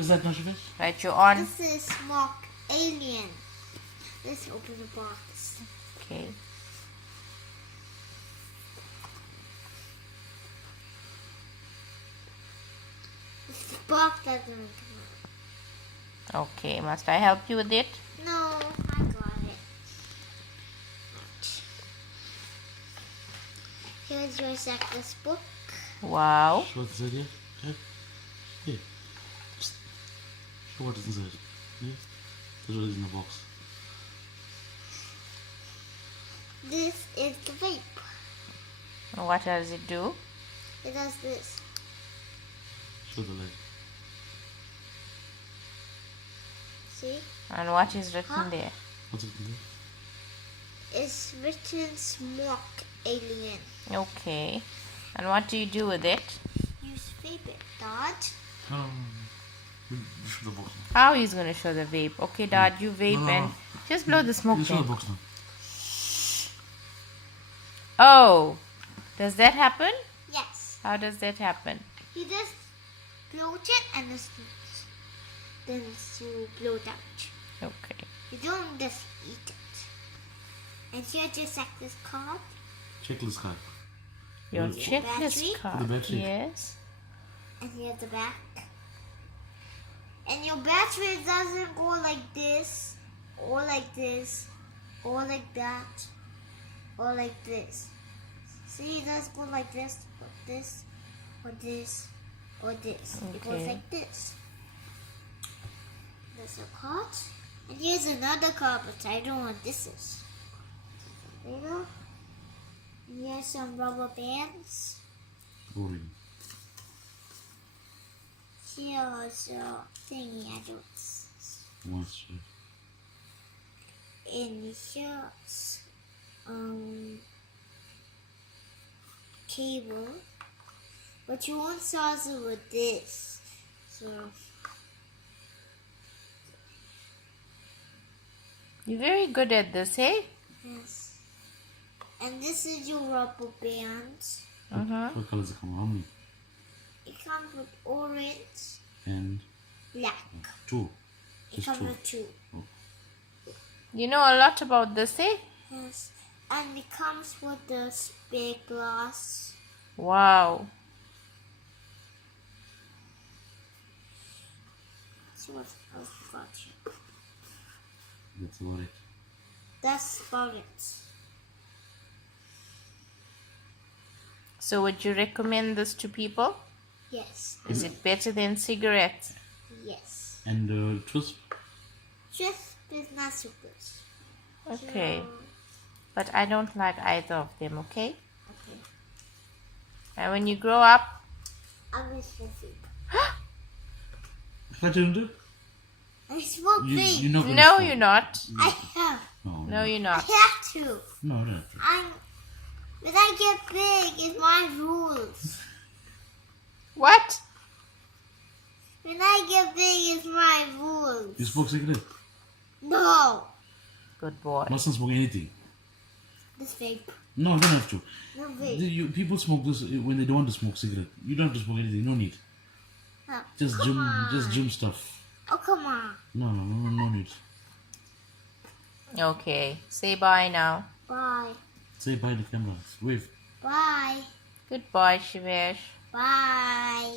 is that, Nashivish? Right, you're on. This is Smock Alien. Let's open the box. Okay. This box doesn't come out. Okay, must I help you with it? No, I got it. Here's your Zacchaeus book. Wow. Show what's inside here. Okay. Here. Psst. Show what is inside. Yeah. That's what is in the box. This is the vape. What does it do? It does this. Show the light. See? And what is written Huh? there? What's it in there? It's written Smock Alien. Okay. And what do you do with it? Use vape it, Dad. You show the box now. How he's going to show the vape? Okay, Dad, you vape No, no, and no. just blow the smoke You show the then. box now. Oh, does that happen? Yes. How does that happen? You just blow it and then you blow it out. Okay. You don't just eat it. And here's your Zacchaeus card. Checklist card. Your The checklist battery? card. The battery. Yes. And here's the back. And your battery doesn't go like this, or like this, or like that, or like this. See, it does go like this, or this, or this, or this. It goes Okay. like this. There's a card. And here's another card, but I don't know what this is. There you go. And here's some rubber bands. Boring. Here's a thingy I don't. Monster. And here's cable. But you won't charge it with this. So You're very good at this, eh? yes. And this is your rubber bands. What colors come? How many? It comes with orange, And black. 2. It Just comes 2. with two. You know a lot about this, eh? Yes. And it comes with the spare glass. Wow. See what else we got here. That's about it. That's about it. So would you recommend this to people? Yes. Is it better than cigarettes? Yes. And twist. Just is not so good. Okay. But I don't like either of them, okay? Okay. And when you grow up, I'm going to smoke vape. What you do? I smoke vape. You're not gonna no, smoke. you're not. I have. No, you're I not. have to. No, no. When I get big, it's my rules. What? When I get big, it's my rules. You smoke cigarette? No. Good boy. Mustn't smoke anything. This vape. No, you don't have to. No vape. People smoke this when they don't want to smoke cigarette. You don't have to smoke anything. No need. Oh, Just come on. gym stuff. Oh, come on. No need. Okay. Say bye now. Bye. Say bye to camera. Wave. Bye. Goodbye, Shivesh. Bye.